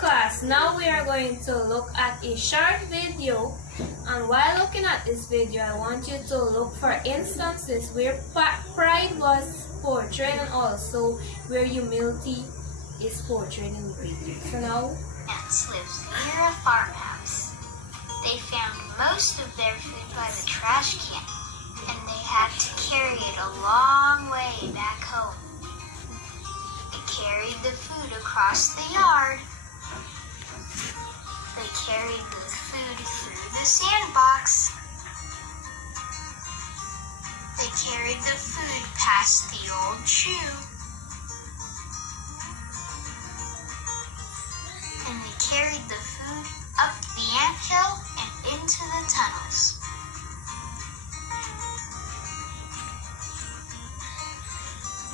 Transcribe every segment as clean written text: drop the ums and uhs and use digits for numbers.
Class, now we are going to look at a short video, and while looking at this video I want you to look for instances where pride was portrayed and also where humility is portrayed in the video. So now, ants lives near a farmhouse. They found most of their food by the trash can, and they had to carry it a long way back home. They carried the food across the yard. They carried the food through the sandbox. They carried the food past the old shoe. And they carried the food up the anthill and into the tunnels.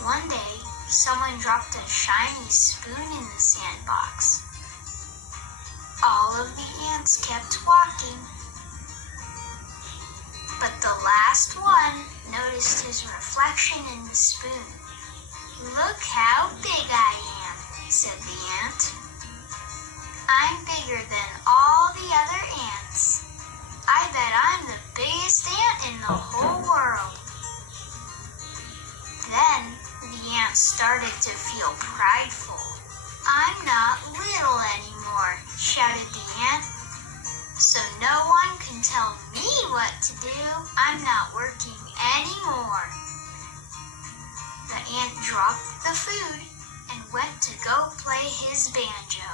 One day, someone dropped a shiny spoon in the sandbox. All of the ants kept walking, but the last one noticed his reflection in the spoon. "Look how big I am," said the ant. "I'm bigger than all the other ants. I bet I'm the biggest ant in the whole world." Then the ant started to feel prideful. "I'm not little anymore," shouted the ant. "So no one can tell me what to do. I'm not working anymore." The ant dropped the food and went to go play his banjo.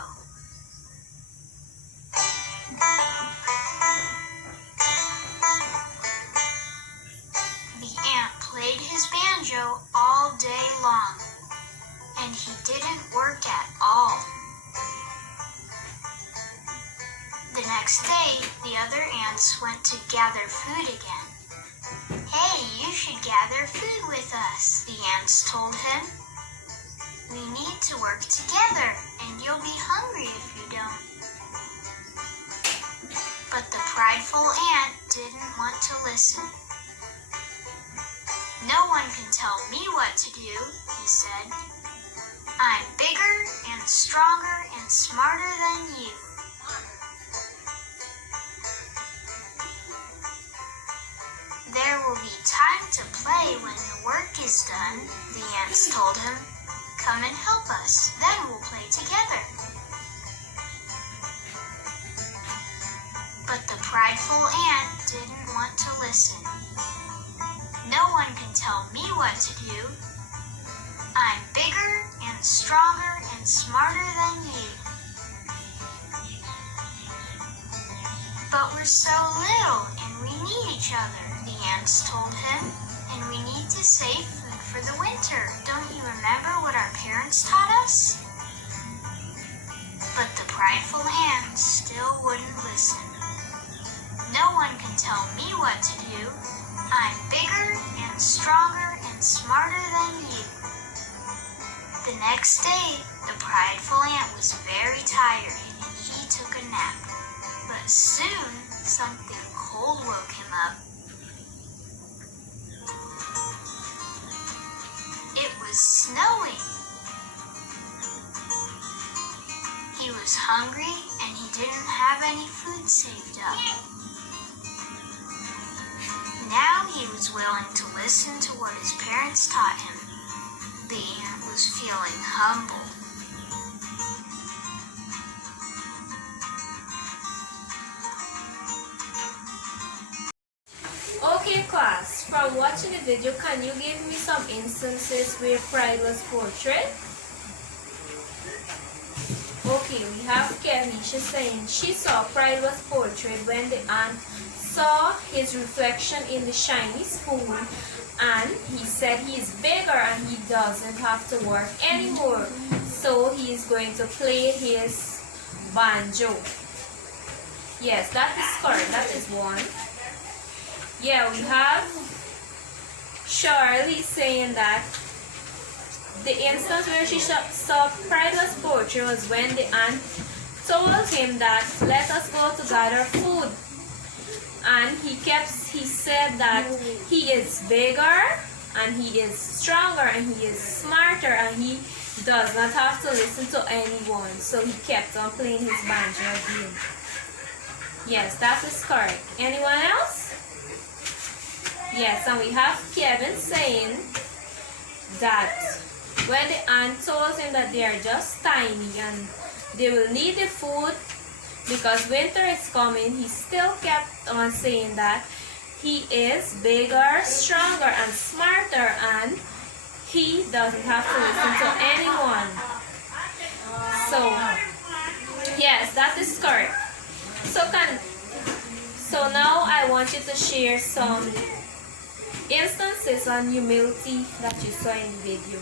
The ant played his banjo all day long, and he didn't work at all. The next day, the other ants went to gather food again. "Hey, you should gather food with us," the ants told him. "We need to work together, and you'll be hungry if you don't." But the prideful ant didn't want to listen. "No one can tell me what to do," he said. "I'm bigger and stronger and smarter than you." "There will be time to play when the work is done," the ants told him. "Come and help us, then we'll play together." But the prideful ant didn't want to listen. "No one can tell me what to do. I'm bigger and stronger and smarter than you." "But we're so little and we need each other," the ants told him. "And we need to save food for the winter. Don't you remember what our parents taught us?" But the prideful ant still wouldn't listen. "No one can tell me what to do. I'm bigger and stronger and smarter than you." The next day, the prideful ant was very tired and he took a nap. But soon, something cold woke him up. It was snowing. He was hungry and he didn't have any food saved up. Now he was willing to listen to what his parents taught him. The ant was feeling humble. okay class, from watching the video, can you give me some instances where pride was portrayed? Okay, we have Kenisha saying she saw pride was portrayed when the ant saw his reflection in the shiny spoon, and he said he's bigger and he doesn't have to work anymore, so he's going to play his banjo. Yes, that is correct. That is one. Yeah, we have Charlie saying that the instance where she saw pride was portrayed was when the ant told him that let us go to gather food, and he said that he is bigger and he is stronger and he is smarter and he does not have to listen to anyone, so he kept on playing his banjo again. Yes, that is correct. Anyone else? Yes, and we have Kevin saying that when the ant told him that they are just tiny and they will need the food because winter is coming, he still kept on saying that he is bigger, stronger, and smarter, and he doesn't have to listen to anyone. So, yes, that is correct. So now I want you to share some instances on humility that you saw in the video.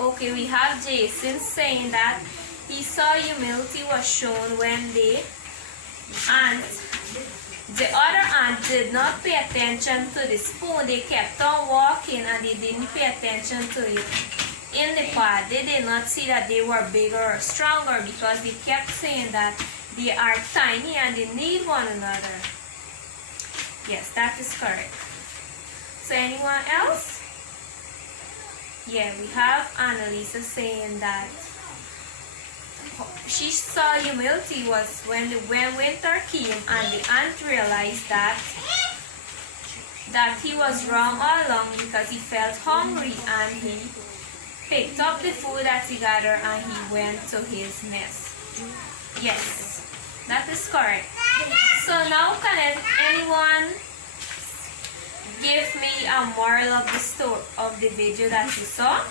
Okay, we have Jason saying that he saw humility was shown when the other ant did not pay attention to the spoon. They kept on walking and they didn't pay attention to it. In the pot, they did not see that they were bigger or stronger because they kept saying that they are tiny and they need one another. Yes, that is correct. So anyone else? Yeah, we have Annalisa saying that she saw humility was when winter came and the ant realized that he was wrong all along because he felt hungry and he picked up the food that he gathered and he went to his nest. Yes, that is correct. So now can anyone give me a moral of the story of the video that you saw?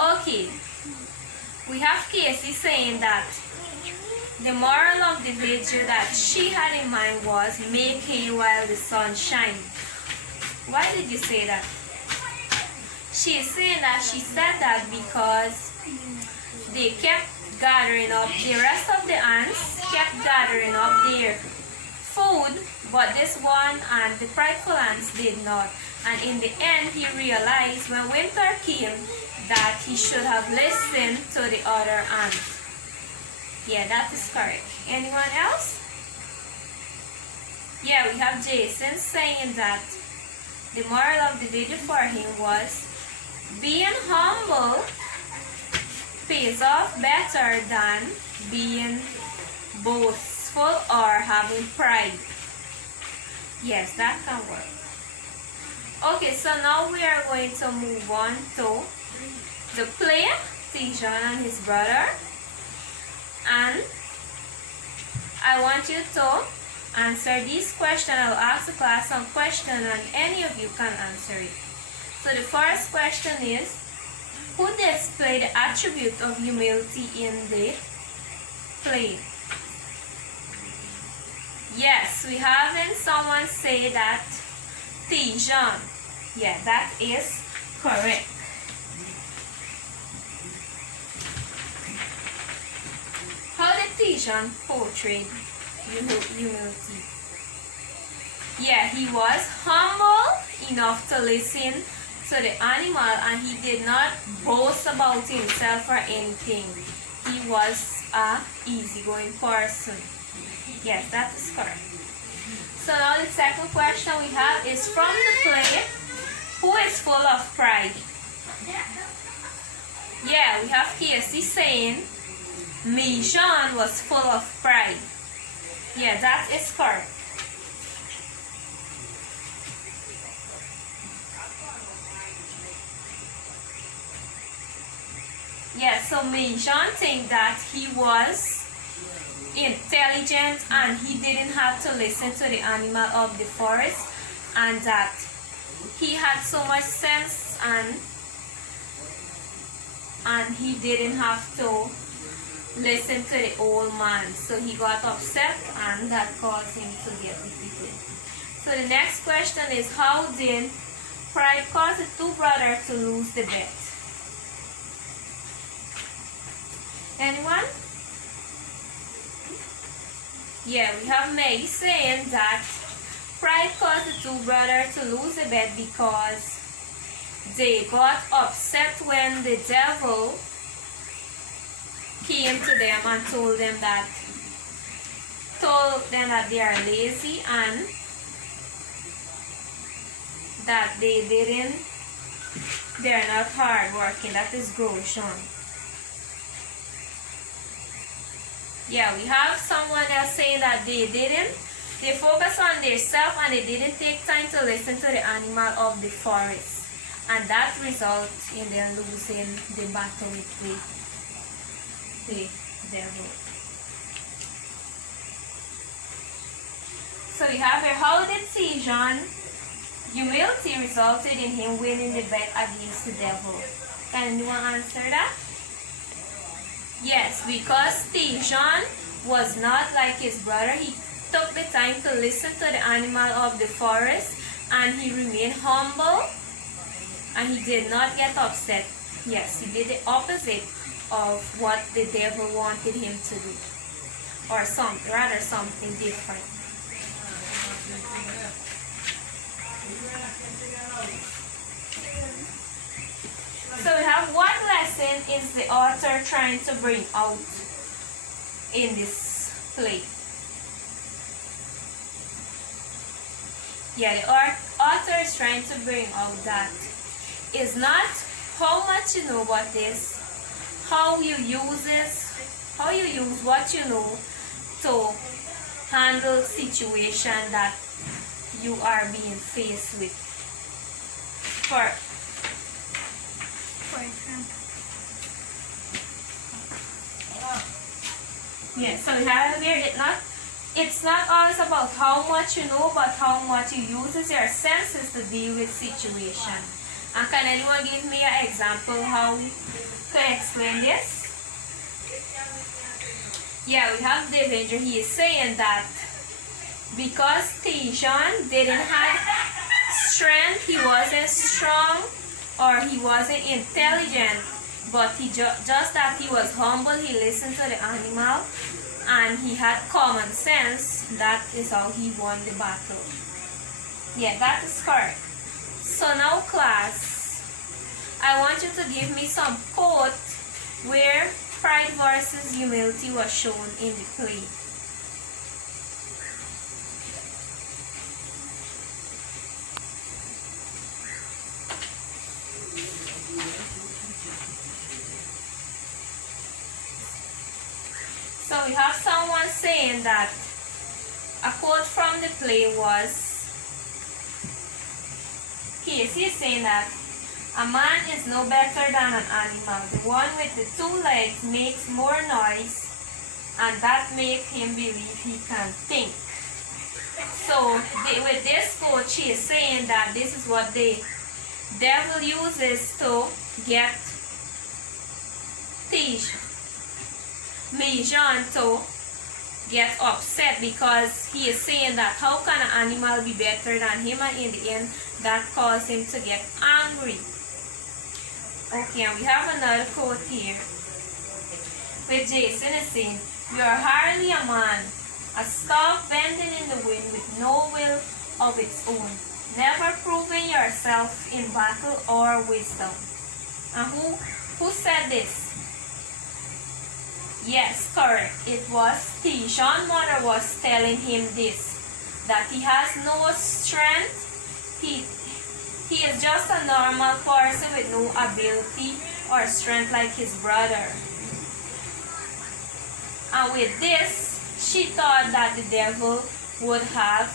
Okay, we have Casey saying that the moral of the video that she had in mind was make hay while the sun shines. Why did you say that? She is saying that she said that because they kept gathering up, the rest of the ants kept gathering up their food, but this one and the prideful ants did not. And in the end, he realized when winter came that he should have listened to the other ant. Yeah, that is correct. Anyone else? Yeah, we have Jason saying that the moral of the video for him was being humble pays off better than being boastful or having pride. Yes, that can work. Okay, so now we are going to move on to the play, Tijan and his brother. And I want you to answer this question. I'll ask the class some question and any of you can answer it. So the first question is, who displayed the attribute of humility in the play? Yes, we haven't someone say that Tijan. Yeah, that is correct. How did Tijan portray humility? Yeah, he was humble enough to listen to the animal and he did not boast about himself or anything. He was a easygoing person. Yes, that is correct. So now the second question we have is from the play, who is full of pride? Yeah, we have Casey saying, Mijan was full of pride. Yeah, that is correct. Yeah, so Mijan think that he was intelligent and he didn't have to listen to the animal of the forest and that he had so much sense and he didn't have to listen to the old man, so he got upset and that caused him to get defeated. So the next question is, how did pride cause the two brothers to lose the bet? Anyone? Yeah, we have May saying that pride caused the two brothers to lose the bet because they got upset when the devil came to them and told them that they are lazy and that they're not hard working. That is Grosjean. Yeah, we have someone else saying that they focus on themselves and they didn't take time to listen to the animal of the forest. And that results in them losing the battle with the devil. So we have here, how did Tijon's humility resulted in him winning the bet against the devil? Can anyone answer that? Yes, because Tijon was not like his brother. He took the time to listen to the animal of the forest and he remained humble and he did not get upset. Yes, he did the opposite of what the devil wanted him to do, or something different. So we have, what lesson is the author trying to bring out in this play? Yeah, the author is trying to bring out that it's not how much you know about this, how you use what you know to handle situation that you are being faced with. For example. Yeah, so we have here, it's not always about how much you know, but how much you use your senses to deal with situation. And can anyone give me an example how to explain this? Yeah, we have Devendra. He is saying that because Tijon didn't have strength, he wasn't strong or he wasn't intelligent, but just that he was humble, he listened to the animal and he had common sense. That is how he won the battle. Yeah, that is correct. So now class, I want you to give me some quote where pride versus humility was shown in the play. So we have someone saying that a quote from the play was, Casey is saying that a man is no better than an animal. The one with the two legs makes more noise and that makes him believe he can think. So with this quote, she is saying that this is what the devil uses to get Tijon to get upset, because he is saying that how can an animal be better than him, and in the end that caused him to get angry. Okay, and we have another quote here with Jason is saying, "You are hardly a man, a stalk bending in the wind with no will of its own, never proving yourself in battle or wisdom." And who said this? Yes, correct. It was Tijon's mother was telling him this, that he has no strength. He is just a normal person with no ability or strength like his brother. And with this, she thought that the devil would have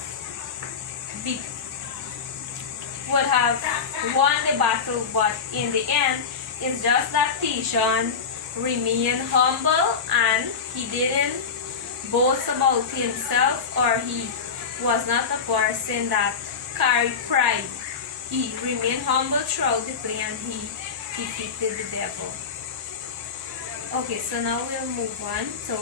won the battle, but in the end, it's just that Tijon remained humble and he didn't boast about himself, or he was not a person that carried pride. He remained humble throughout the play and he defeated the devil. Okay, so now we'll move on. So